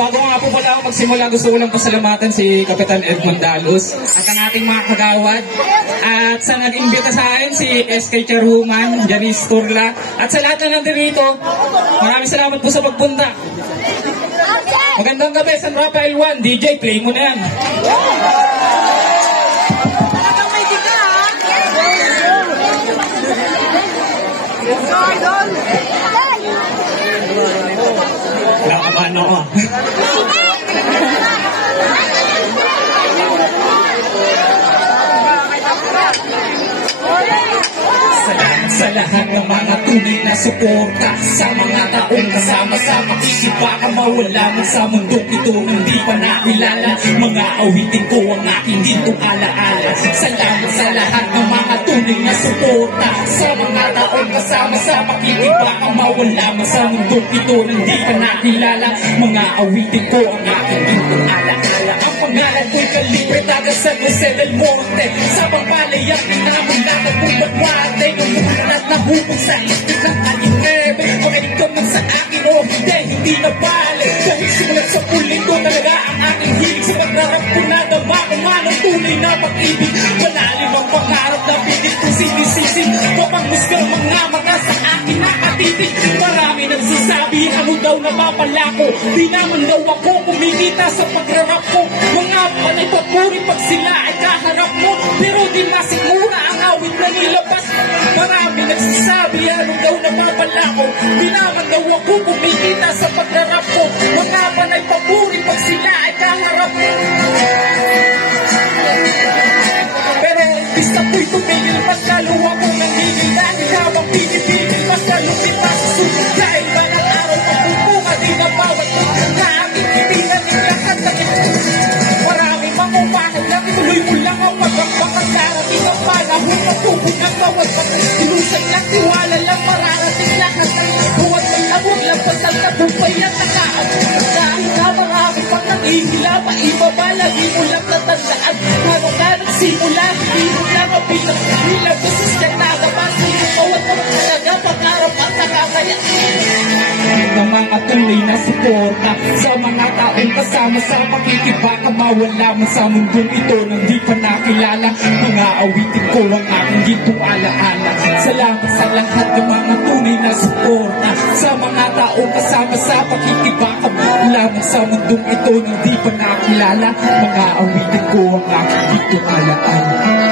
bago nga po pala ako magsimula, gusto ko lang pasalamatan si Kapitan Edmond Dalos at ang ating mga kagawad. At sa nag-imbita sa akin, si SK Chairwoman, Janice Turla. At sa lahat na nandito, maraming salamat po sa pagpunta. Magandang gabi, San Rafael 1. DJ, play mo na yan. Wala ka ba ano ko? Salamat sa lahat ng mga tunay na suporta, sa mga taong kasama sa pakikibaka, mawala mo sa mundong ito hindi pa nakilala. Mga awitin ko ang aking gintong alaala. Salamat sa lahat ng mga tunay na suporta, sa mga taong kasama sa pakikibaka, mawala mo sa mundong ito hindi pa nakilala. Mga awitin ko ang aking gintong alaala. Ang pangalan ko'y Kalibre, taga San Jose del Monte, sa pagpalayang pinamang natagpulat wate. At nahubog sa isip ng aking nebe, pakain ka man sa akin o hindi na bale. Dahil simulat sa pulito talaga ang aking hilig, sa pagdarap ko na dama kung anong tunay na pag-ibig. Malalim ang pangarap na pilit kong sinisisi, kapangmusga mga mata sa akin nakatitig. Marami nagsasabi ano daw napapala ko, di naman daw ako kumikita sa pagrarap ko. Mga panay papuri pag sila ay kaharap mo, pero di masigura ang awit na nilabas. Marami nagsasabi ano daw napapala ko, di naman daw ako kumikita sa pagrarap ko. Mga panay papuri pag sila ay kaharap mo, pero basta ko'y tumigil, mas lalo akong nangigil. Dahil habang pinipigil, mas lalo pinasusunod. Dahil ba ng araw magpupunga, di na bawat na aking kinilan nagkakatakin. Maraming mangumanag lang, ituloy mo lang ang pagkakbakan. Darating ang panahon, matubog ang bawat pagkakilusay ng tiwala lang. Mararating lahat ng buwan ng labog lang, pasal na bupay at nakaan. Dahil na marami pang nangihila, maibaba lagi mo lang natandaan. Habang na nagsimula, hindi mo lang mabilang bilang dosis na nagaman. Sumawat mo talaga, pangarap at nakakaya. Ng mga tunay na suporta, sa mga taong kasama sa pakikibaka, mawala mo sa mundong ito nang di pa nakilala. Mga awitin ko ang aking gintong alaala. Salamat sa lahat ng mga tunay na suporta, sa mga taong kasama sa pakikibaka, mawala mo sa mundong ito nang di pa nakilala. Mga awitin ko ang aking gintong alaala.